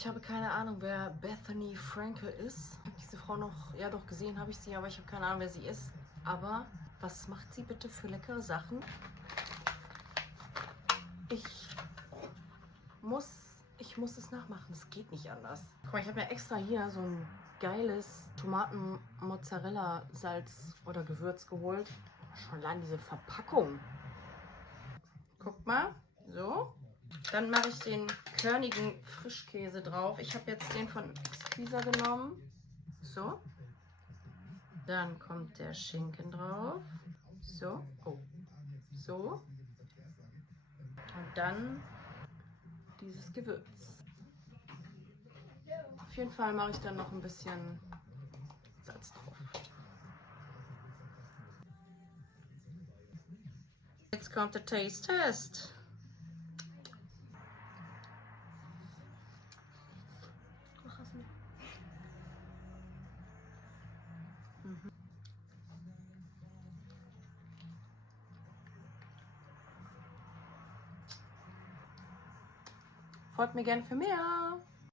Ich habe keine Ahnung, wer Bethany Frankel ist. Ich habe diese Frau noch, ja doch, gesehen habe ich sie, aber ich habe keine Ahnung, wer sie ist. Aber was macht sie bitte für leckere Sachen? Ich muss es nachmachen. Es geht nicht anders. Guck mal, ich habe mir extra hier so ein geiles Tomaten-Mozzarella-Salz oder Gewürz geholt. Schon allein diese Verpackung. Guck mal, so. Dann mache ich den körnigen Frischkäse drauf. Ich habe jetzt den von Exquisa genommen. So. Dann kommt der Schinken drauf. So. Oh. So. Und dann dieses Gewürz. Auf jeden Fall mache ich dann noch ein bisschen Salz drauf. Jetzt kommt der Taste Test. Folgt mir gerne für mehr.